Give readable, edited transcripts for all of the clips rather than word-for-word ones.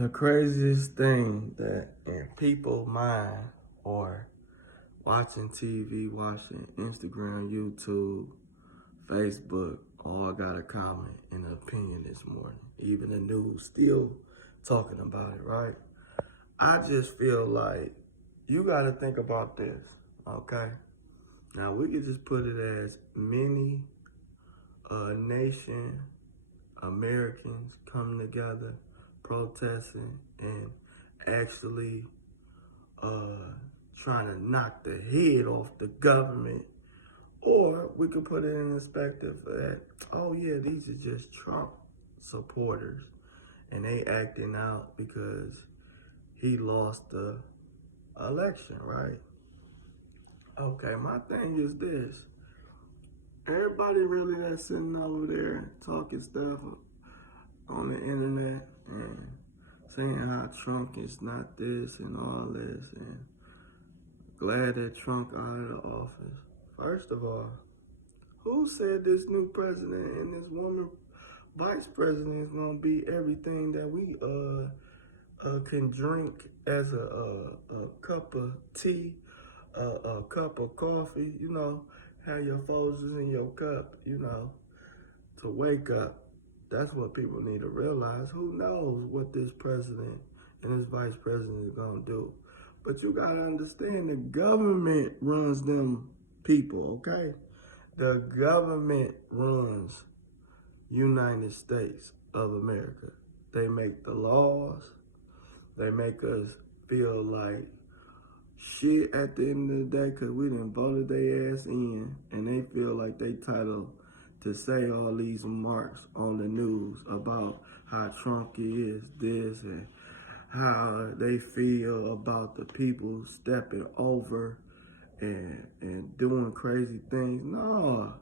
The craziest thing that in people's mind or watching TV, watching Instagram, YouTube, Facebook, all got a comment and an opinion this morning. Even the news still talking about it, right? I just feel like you got to think about this, okay? Now, we could just put it as many nation Americans come together protesting and actually trying to knock the head off the government. Or we could put it in perspective that, oh yeah, these are just Trump supporters and they acting out because he lost the election, right? Okay, my thing is this. Everybody really that's sitting over there talking stuff on the internet and saying how Trump is not this and all this and glad that Trump out of the office. First of all, who said this new president and this woman vice president is gonna be everything that we can drink as a cup of tea, a cup of coffee, have your Folgers in your cup, to wake up. That's what people need to realize. Who knows what this president and this vice president is gonna do? But you gotta understand the government runs them people, okay? The government runs United States of America. They make the laws. They make us feel like shit at the end of the day because we done voted their ass in, and they feel like they titled to say all these remarks on the news about how Trump is this and how they feel about the people stepping over and doing crazy things. No,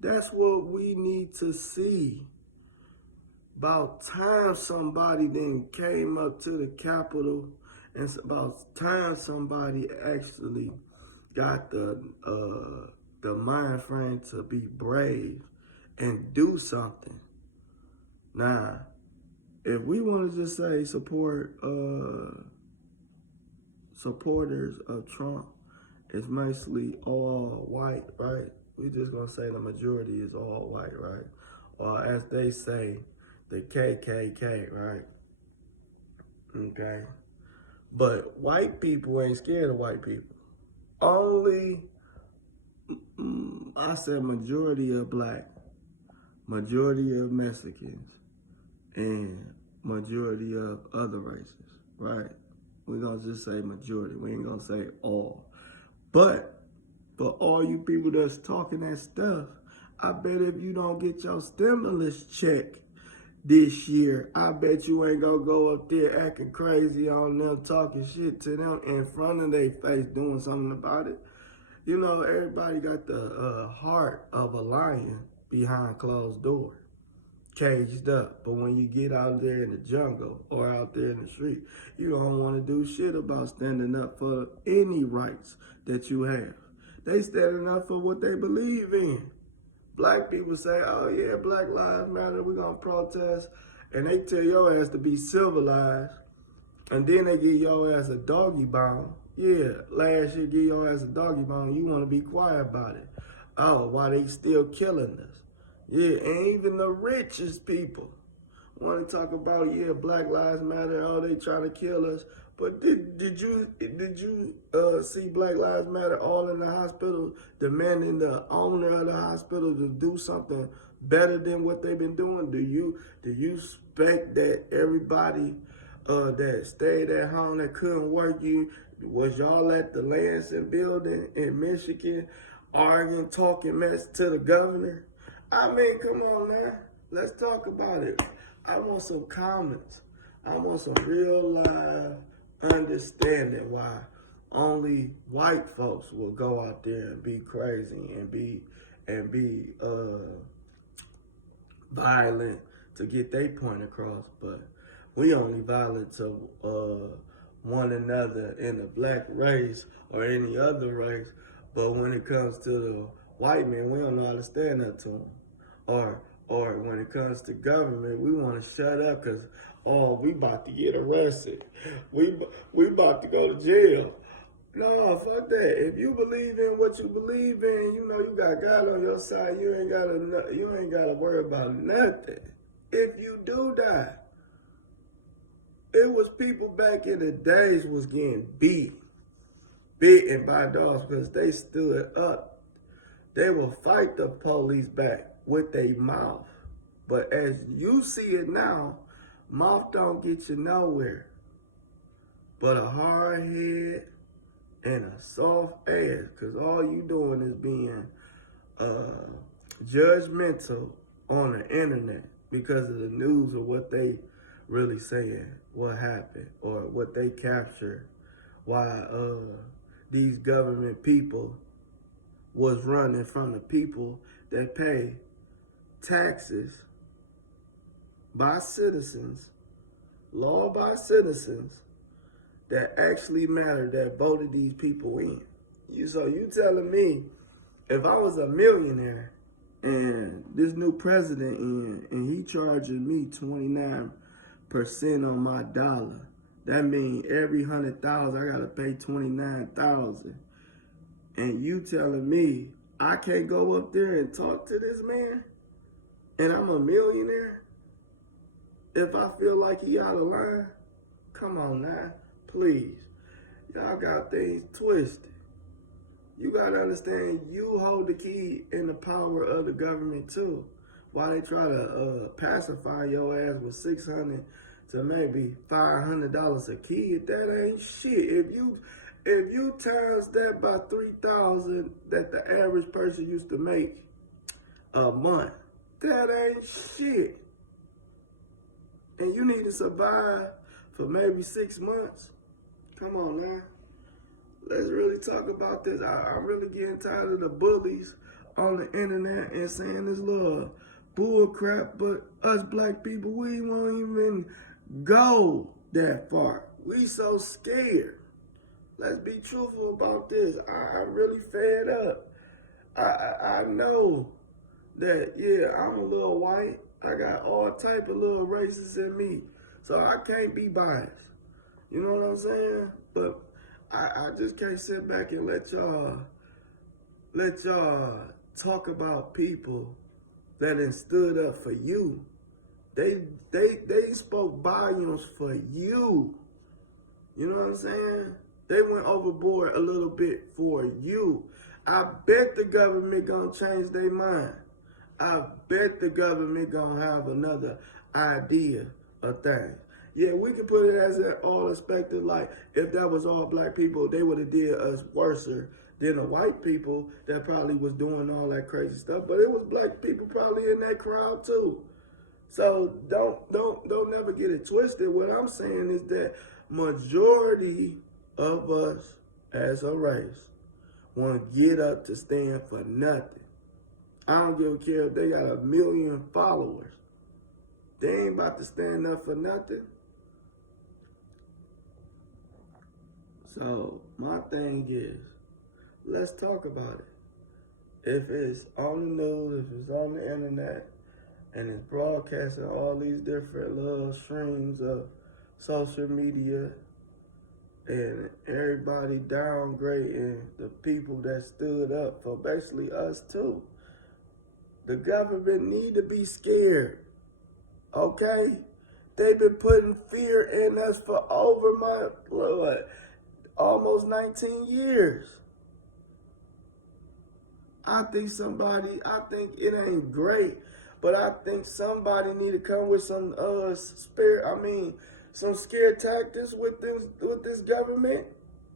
that's what we need to see. About time somebody then came up to the Capitol, and it's about time somebody actually got the mind frame to be brave and do something. Now, if we want to just say support supporters of Trump, it's mostly all white, right? We just gonna say the majority is all white, right? Or as they say, the KKK, right? Okay. But white people ain't scared of white people. Only, I said majority of black, majority of Mexicans, and majority of other races, right? We're gonna just say majority. We ain't gonna say all. But for all you people that's talking that stuff, I bet if you don't get your stimulus check this year, I bet you ain't gonna go up there acting crazy on them, talking shit to them in front of their face, doing something about it. Everybody got the heart of a lion behind closed doors, caged up. But when you get out there in the jungle or out there in the street, you don't want to do shit about standing up for any rights that you have. They standing up for what they believe in. Black people say, oh yeah, Black Lives Matter, we're gonna protest. And they tell your ass to be civilized. And then they give your ass a doggy bone. Yeah, last year give your ass a doggy bone, you wanna be quiet about it. Oh, why they still killing us? Yeah, and even the richest people want to talk about, yeah, Black Lives Matter, oh, they trying to kill us. But did you see Black Lives Matter all in the hospital demanding the owner of the hospital to do something better than what they've been doing? Do you expect that everybody that stayed at home that couldn't work, was y'all at the Lansing building in Michigan arguing, talking mess to the governor? I mean, come on now. Let's talk about it. I want some comments. I want some real live understanding why only white folks will go out there and be crazy and be violent to get their point across, but we only violent to one another in the black race or any other race. But when it comes to the white men, we don't know how to stand up to them. Or Or when it comes to government, we want to shut up because, oh, we about to get arrested. We about to go to jail. No, fuck that. If you believe in what you believe in, you know you got God on your side. You ain't gotta worry about nothing. If you do die, it was people back in the days was getting beaten by dogs because they stood up. They will fight the police back with their mouth. But as you see it now, mouth don't get you nowhere. But a hard head and a soft ass, because all you doing is being judgmental on the internet because of the news or what they really saying, what happened, or what they captured, why these government people was running from the people that pay taxes by citizens, law by citizens, that actually matter, that voted these people in. So you telling me, if I was a millionaire and this new president in, and he charging me 29% on my dollar, that means every 100,000 I gotta pay 29,000. And you telling me I can't go up there and talk to this man, and I'm a millionaire? If I feel like he out of line, come on now, please. Y'all got things twisted. You gotta understand, you hold the key in the power of the government too. Why they try to pacify your ass with $600 to maybe $500 a kid, that ain't shit. If you times that by 3,000 that the average person used to make a month, that ain't shit. And you need to survive for maybe 6 months. Come on now. Let's really talk about this. I'm really getting tired of the bullies on the internet and saying this little bull crap, but us black people, we won't even go that far. We so scared. Let's be truthful about this. I'm really fed up. I know that, yeah, I'm a little white. I got all type of little races in me. So I can't be biased. You know what I'm saying? But I just can't sit back and let y'all talk about people that done stood up for you. They spoke volumes for you. You know what I'm saying? They went overboard a little bit for you. I bet the government gonna change their mind. I bet the government gonna have another idea of things. Yeah, we can put it as an all expected, like if that was all black people, they would have did us worse than the white people that probably was doing all that crazy stuff. But it was black people probably in that crowd too. So don't never get it twisted. What I'm saying is that majority of us as a race want to get up to stand for nothing. I don't give a care if they got 1 million followers. They ain't about to stand up for nothing. So my thing is, let's talk about it. If it's on the news, if it's on the internet, and it's broadcasting all these different little streams of social media, and everybody downgrading the people that stood up for basically us too. The government need to be scared, okay? They've been putting fear in us for over almost 19 years. I think it ain't great, but I think somebody need to come with some some scare tactics with this government.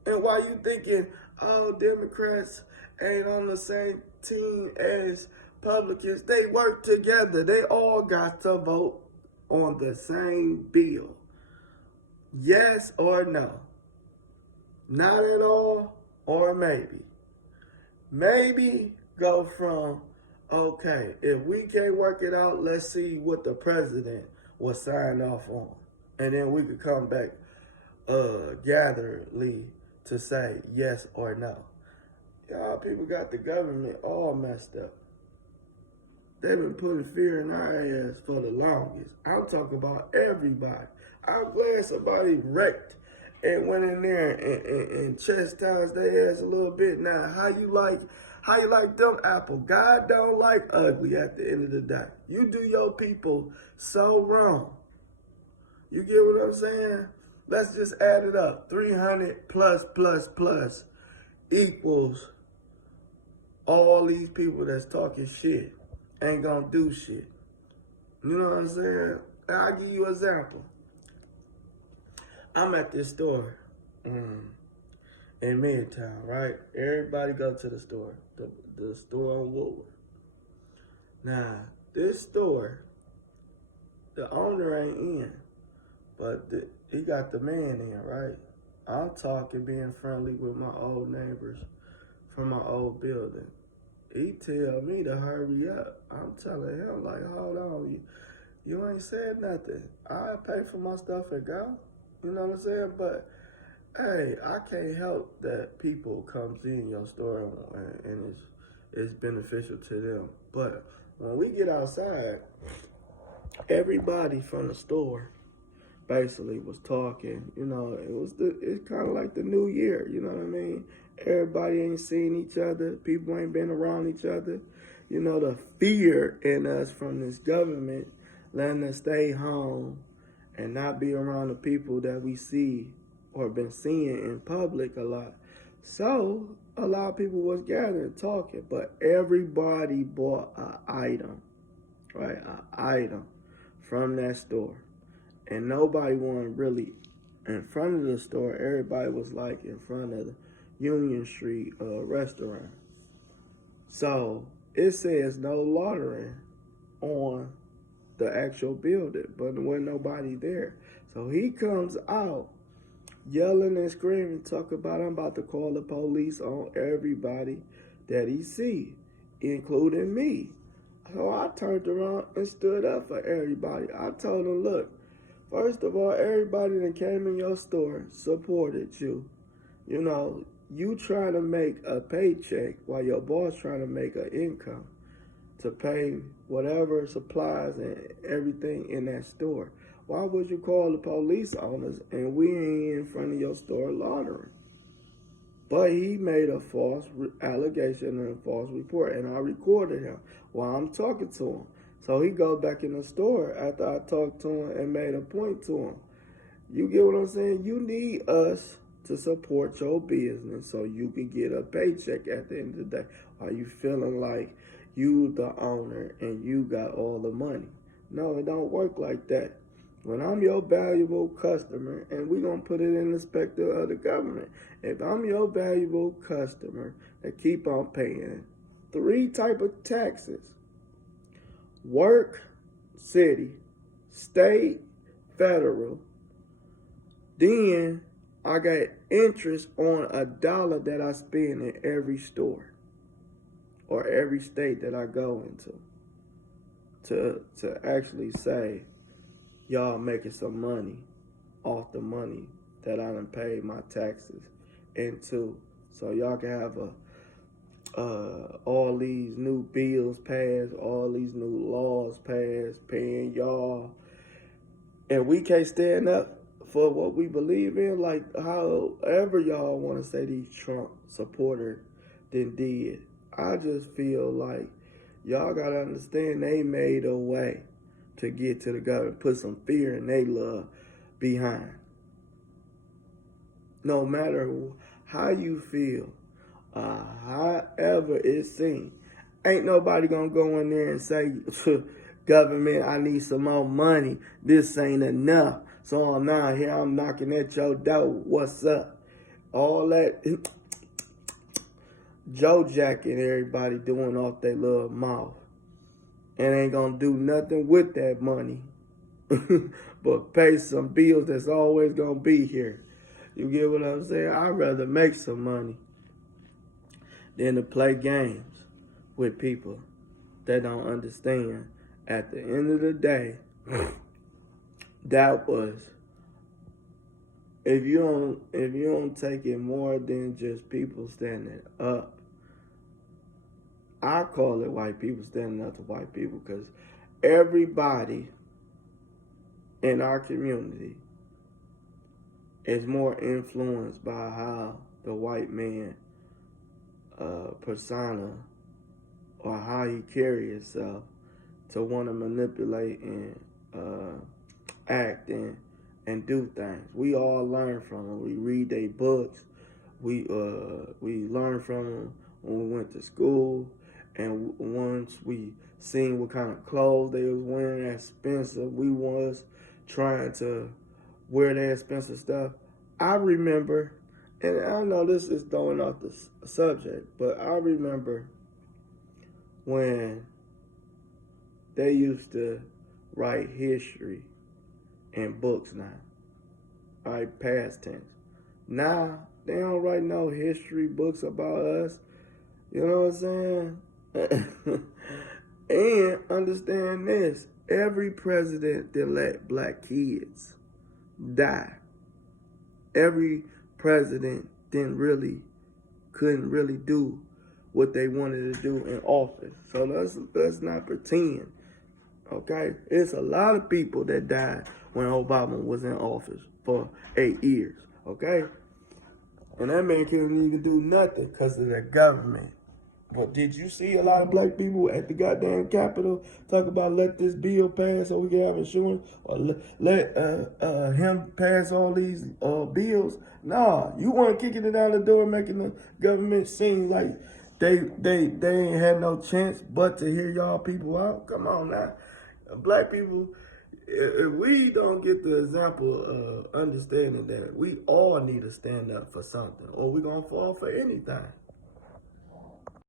And why you thinking, oh, Democrats ain't on the same team as Republicans? They work together. They all got to vote on the same bill. Yes or no? Not at all, or maybe. Maybe go from, okay, if we can't work it out, let's see what the president will sign off on. And then we could come back gatheredly to say yes or no. Y'all people got the government all messed up. They've been putting fear in our ass for the longest. I'm talking about everybody. I'm glad somebody wrecked and went in there and chastised their ass a little bit. Now, how you like them apple? God don't like ugly at the end of the day. You do your people so wrong. You get what I'm saying? Let's just add it up. 300 plus equals all these people that's talking shit ain't gonna do shit. You know what I'm saying? I'll give you an example. I'm at this store in Midtown, right? Everybody go to the store. The store on Woodward. Now, this store, the owner ain't in, but he got the man in, right? I'm talking being friendly with my old neighbors from my old building. He tell me to hurry up. I'm telling him, like, hold on, you ain't said nothing. I pay for my stuff and go. You know what I'm saying? But, hey, I can't help that people comes in your store and it's beneficial to them. But when we get outside, everybody from the store basically was talking. You know, it's kind of like the new year. You know what I mean? Everybody ain't seen each other. People ain't been around each other. You know, the fear in us from this government letting us stay home and not be around the people that we see or been seeing in public a lot. So a lot of people was gathering, talking, but everybody bought an item, right? An item from that store. And nobody wasn't really in front of the store. Everybody was like in front of the Union Street restaurant. So it says no loitering on the actual building, but there wasn't nobody there. So he comes out yelling and screaming, talk about, I'm about to call the police on everybody that he see, including me. So I turned around and stood up for everybody. I told him, look, first of all, everybody that came in your store supported you. You know, you trying to make a paycheck while your boss trying to make an income to pay whatever supplies and everything in that store. Why would you call the police on us and we ain't in front of your store laundering? But he made a false allegation and a false report, and I recorded him while I'm talking to him. So he goes back in the store after I talked to him and made a point to him. You get what I'm saying? You need us to support your business so you can get a paycheck at the end of the day. Are you feeling like you the owner and you got all the money? No, it don't work like that. When I'm your valuable customer, and we're going to put it in the specter of the government, if I'm your valuable customer that keep on paying 3 type of taxes: work, city, state, federal, then I got interest on $1 that I spend in every store or every state that I go into to actually say, y'all making some money off the money that I done paid my taxes into. So y'all can have all these new bills passed, all these new laws passed, paying y'all. And we can't stand up for what we believe in, like however y'all want to say these Trump supporters then did. I just feel like y'all got to understand they made a way to get to the government, put some fear in their love behind. No matter how you feel, however it seems, ain't nobody gonna go in there and say, government, I need some more money. This ain't enough. So I'm now here, I'm knocking at your door. What's up? All that Joe jacking everybody doing off their little mouth. And ain't gonna do nothing with that money but pay some bills that's always gonna be here. You get what I'm saying? I'd rather make some money than to play games with people that don't understand. At the end of the day, that was, if you don't take it more than just people standing up I call it white people standing up to white people because everybody in our community is more influenced by how the white man persona or how he carry himself to want to manipulate and act and do things. We all learn from them. We read their books. We learn from them when we went to school, and once we seen what kind of clothes they was wearing, expensive, we was trying to wear that expensive stuff. I remember, and I know this is throwing off the subject, but I remember when they used to write history in books now, right, past tense. Now, they don't write no history books about us, you know what I'm saying? And understand this, every president that let black kids die, every president couldn't really do what they wanted to do in office. So let's not pretend. Okay, it's a lot of people that died when Obama was in office for 8 years. Okay, and that man couldn't even do nothing because of the government. But did you see a lot of black people at the goddamn Capitol talk about let this bill pass so we can have insurance, or let him pass all these bills? Nah, you weren't kicking it out the door, making the government seem like they ain't had no chance but to hear y'all people out. Come on now, black people. If we don't get the example of understanding that we all need to stand up for something, or we're gonna fall for anything.